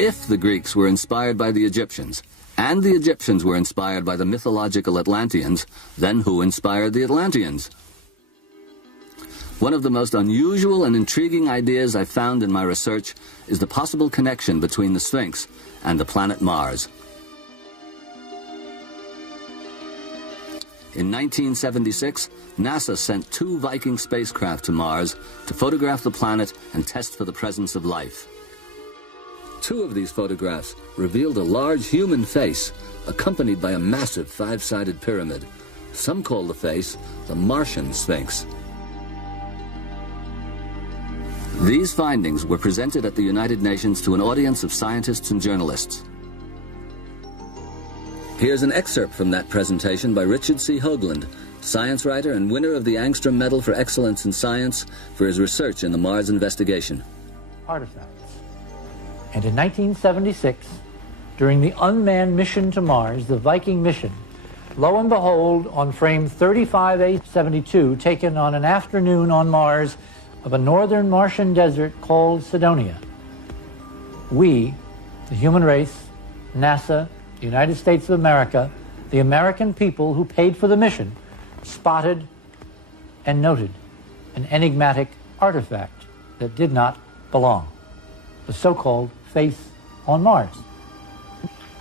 If the Greeks were inspired by the Egyptians, and the Egyptians were inspired by the mythological Atlanteans, then who inspired the Atlanteans? One of the most unusual and intriguing ideas I found in my research is the possible connection between the Sphinx and the planet Mars. In 1976, NASA sent 2 Viking spacecraft to Mars to photograph the planet and test for the presence of life. 2 of these photographs revealed a large human face accompanied by a massive 5-sided pyramid. Some call the face the Martian Sphinx. These findings were presented at the United Nations to an audience of scientists and journalists. Here's an excerpt from that presentation by Richard C. Hoagland, science writer and winner of the Angstrom Medal for Excellence in Science for his research in the Mars investigation. Artifacts. And in 1976, during the unmanned mission to Mars, the Viking mission, lo and behold, on frame 35A72, taken on an afternoon on Mars of a northern Martian desert called Cydonia, we, the human race, NASA, the United States of America, the American people who paid for the mission, spotted and noted an enigmatic artifact that did not belong, the so-called face on Mars.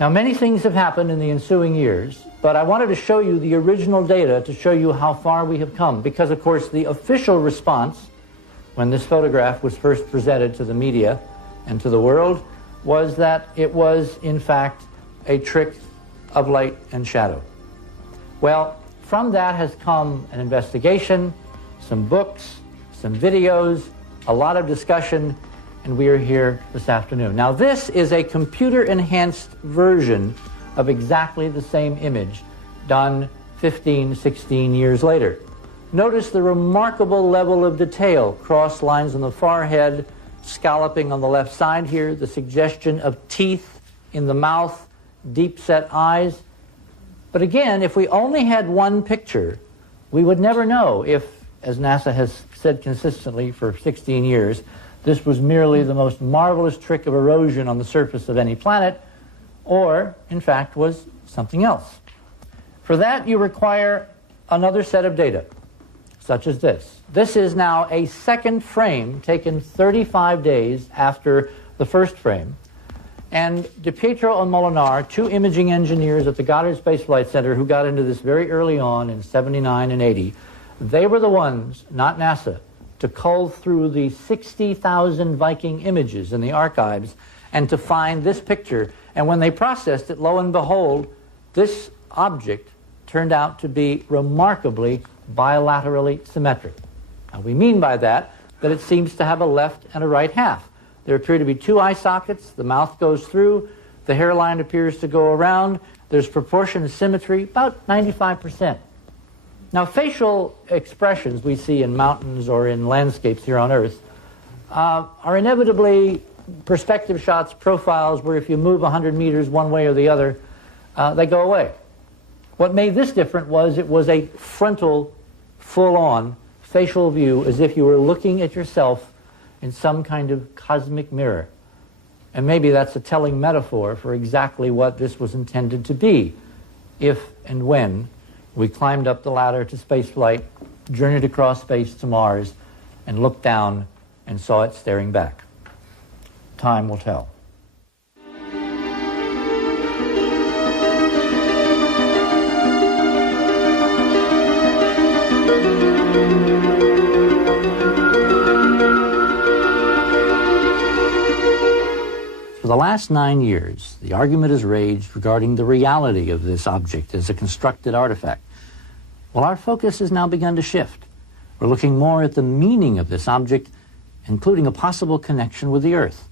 Now, many things have happened in the ensuing years, but I wanted to show you the original data to show you how far we have come, because, of course, the official response when this photograph was first presented to the media and to the world was that it was, in fact, a trick of light and shadow. Well, from that has come an investigation, some books, some videos, a lot of discussion, and we are here this afternoon. Now, this is a computer-enhanced version of exactly the same image done 15, 16 years later. Notice the remarkable level of detail, cross lines on the forehead, scalloping on the left side here, the suggestion of teeth in the mouth, deep-set eyes. But again, if we only had one picture, we would never know if, as NASA has said consistently for 16 years, this was merely the most marvelous trick of erosion on the surface of any planet, or, in fact, was something else. For that, you require another set of data, such as this. This is now a second frame taken 35 days after the first frame. And DiPietro and Molinari, 2 imaging engineers at the Goddard Space Flight Center who got into this very early on in 79 and 80, they were the ones, not NASA, to cull through the 60,000 Viking images in the archives and to find this picture. And when they processed it, lo and behold, this object turned out to be remarkably bilaterally symmetric. Now, we mean by that it seems to have a left and a right half. There appear to be 2 eye sockets, the mouth goes through, the hairline appears to go around, there's proportion symmetry, about 95%. Now, facial expressions we see in mountains or in landscapes here on Earth are inevitably perspective shots, profiles, where if you move 100 meters one way or the other, they go away. What made this different was it was a frontal, full-on facial view, as if you were looking at yourself in some kind of cosmic mirror. And maybe that's a telling metaphor for exactly what this was intended to be, if and when we climbed up the ladder to spaceflight, journeyed across space to Mars, and looked down and saw it staring back. Time will tell. For the last 9 years, the argument has raged regarding the reality of this object as a constructed artifact. Well, our focus has now begun to shift. We're looking more at the meaning of this object, including a possible connection with the Earth.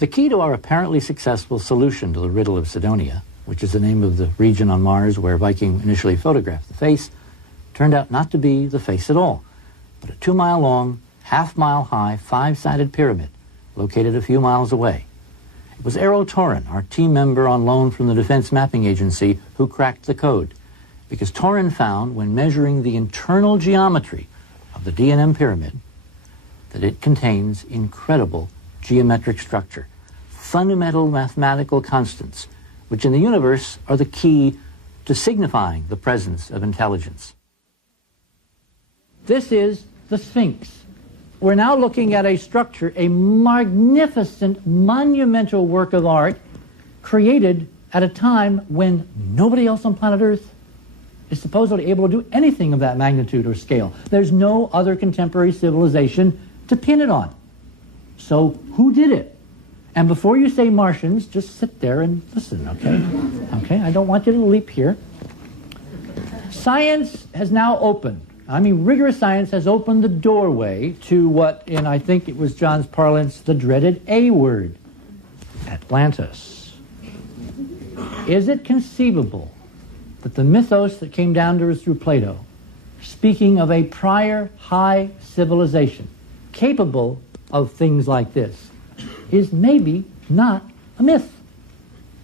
The key to our apparently successful solution to the riddle of Cydonia, which is the name of the region on Mars where Viking initially photographed the face, turned out not to be the face at all, but a 2-mile-long, half-mile-high, 5-sided pyramid located a few miles away. It was Eero Torin, our team member on loan from the Defense Mapping Agency, who cracked the code, because Torin found, when measuring the internal geometry of the D&M pyramid, that it contains incredible geometric structure, fundamental mathematical constants, which in the universe are the key to signifying the presence of intelligence. This is the Sphinx. We're now looking at a structure, a magnificent, monumental work of art created at a time when nobody else on planet Earth is supposedly able to do anything of that magnitude or scale. There's no other contemporary civilization to pin it on. So who did it? And before you say Martians, just sit there and listen, okay? Okay, I don't want you to leap here. Science has now opened. I mean, rigorous science has opened the doorway to what, in I think it was John's parlance, the dreaded A word, Atlantis. Is it conceivable that the mythos that came down to us through Plato, speaking of a prior high civilization capable of things like this, is maybe not a myth?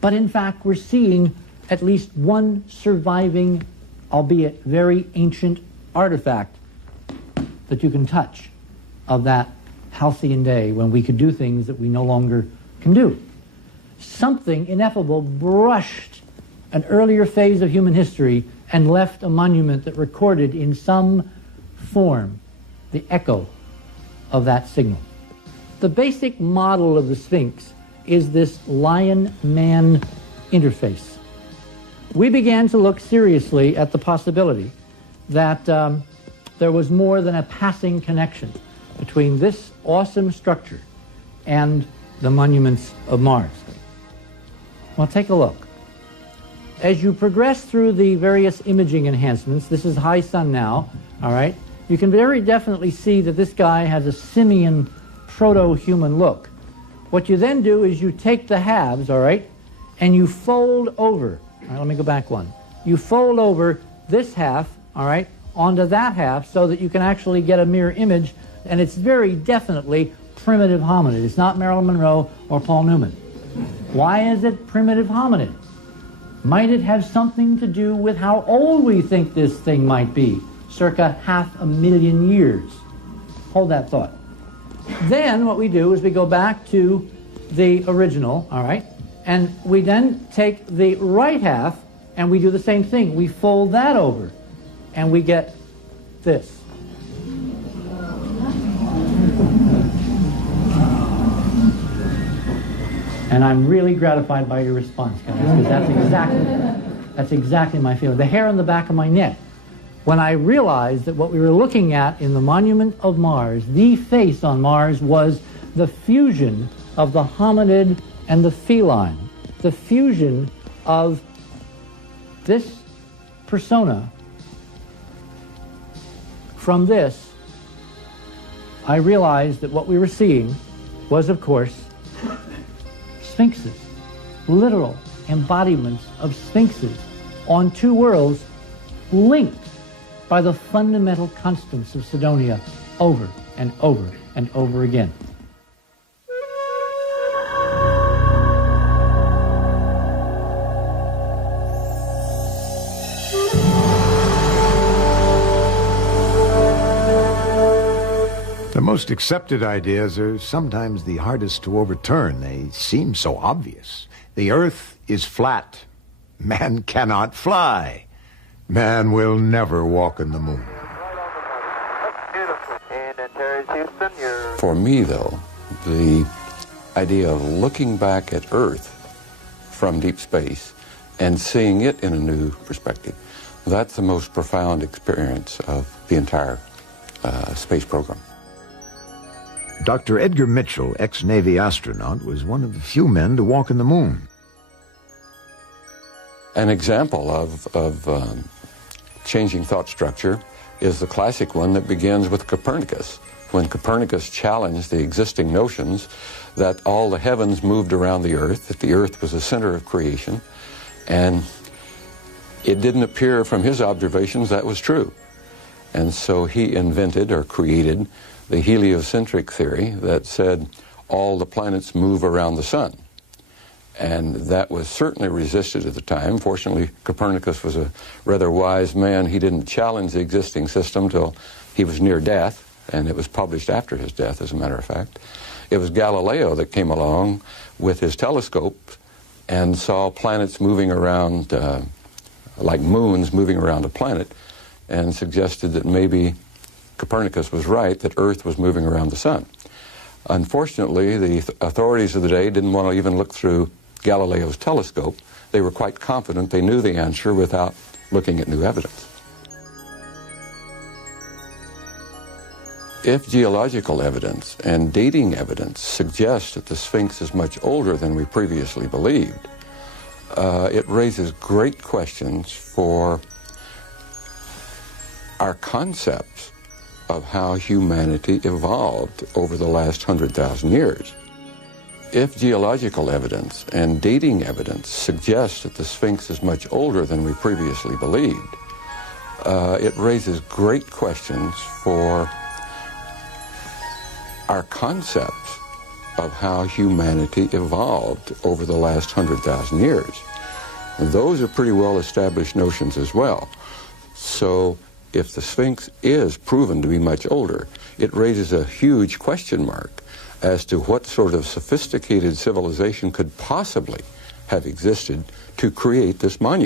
But in fact, we're seeing at least one surviving, albeit very ancient, artifact that you can touch of that halcyon day when we could do things that we no longer can do. Something ineffable brushed an earlier phase of human history and left a monument that recorded in some form the echo of that signal. The basic model of the Sphinx is this lion-man interface. We began to look seriously at the possibility that there was more than a passing connection between this awesome structure and the monuments of Mars. Well, take a look. As you progress through the various imaging enhancements, this is high sun now, all right, you can very definitely see that this guy has a simian proto-human look. What you then do is you take the halves, all right, and you fold over. All right, let me go back one. You fold over this half, all right, onto that half so that you can actually get a mirror image, and it's very definitely primitive hominid. It's not Marilyn Monroe or Paul Newman. Why is it primitive hominid? Might it have something to do with how old we think this thing might be? Circa 500,000 years. Hold that thought. Then what we do is we go back to the original, all right, and we then take the right half and we do the same thing. We fold that over and we get this. And I'm really gratified by your response, guys, because that's exactly my feeling. The hair on the back of my neck. When I realized that what we were looking at in the monument of Mars, the face on Mars, was the fusion of the hominid and the feline. The fusion of this persona. From this, I realized that what we were seeing was, of course, sphinxes, literal embodiments of sphinxes on two worlds linked by the fundamental constants of Cydonia over and over and over again. The most accepted ideas are sometimes the hardest to overturn. They seem so obvious. The Earth is flat. Man cannot fly. Man will never walk on the moon. For me, though, the idea of looking back at Earth from deep space and seeing it in a new perspective, that's the most profound experience of the entire space program. Dr. Edgar Mitchell, ex-Navy astronaut, was one of the few men to walk on the moon. An example of changing thought structure is the classic one that begins with Copernicus. When Copernicus challenged the existing notions that all the heavens moved around the Earth, that the Earth was the center of creation, and it didn't appear from his observations that was true. And so he invented or created the heliocentric theory that said all the planets move around the sun. And that was certainly resisted at the time. Fortunately, Copernicus was a rather wise man. He didn't challenge the existing system till he was near death, and it was published after his death, as a matter of fact. It was Galileo that came along with his telescope and saw planets moving around, like moons moving around a planet, and suggested that maybe Copernicus was right, that Earth was moving around the sun. Unfortunately, the authorities of the day didn't want to even look through Galileo's telescope. They were quite confident they knew the answer without looking at new evidence. If geological evidence and dating evidence suggest that the Sphinx is much older than we previously believed, it raises great questions for our concepts of how humanity evolved over the last 100,000 years. If geological evidence and dating evidence suggest that the Sphinx is much older than we previously believed, it raises great questions for our concepts of how humanity evolved over the last 100,000 years. And those are pretty well established notions as well. So if the Sphinx is proven to be much older, it raises a huge question mark as to what sort of sophisticated civilization could possibly have existed to create this monument.